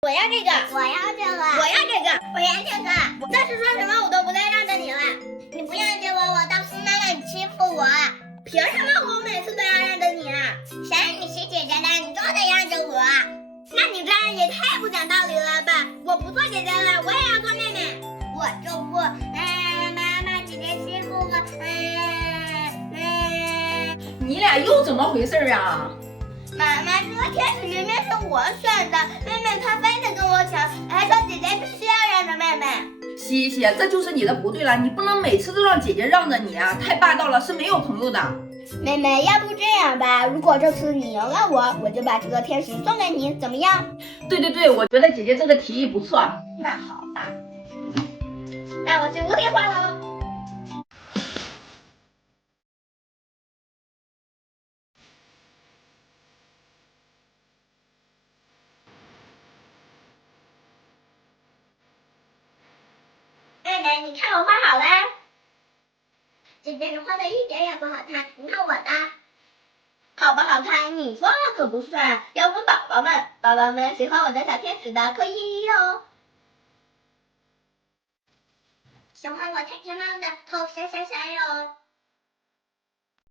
我要这个，我要这个，我要这个，我要这个。再是说什么我都不再让着你了。你不让着我，我倒是妈妈你欺负我。凭什么我每次都要让着你啊？谁让你是姐姐的，你就得让着我。那你这样也太不讲道理了吧！我不做姐姐了，我也要做妹妹。我就不，妈妈姐姐欺负我，你俩又怎么回事啊？妈妈，这个天使明明是我选的，妹妹她非得跟我抢，还说姐姐必须要让着妹妹。西西，这就是你的不对了，你不能每次都让姐姐让着你啊，太霸道了，是没有朋友的。妹妹，要不这样吧，如果这次你赢了我就把这个天使送给你，怎么样？对，我觉得姐姐这个提议不错。那好吧，那我去无敌花喽。妹妹，你看我画好了。姐姐你画的一点也不好看，你看我的。好不好看？你说了可不算，要问宝宝们喜欢我的小天使的可以哦。喜欢我太天猫的头闪闪闪哟。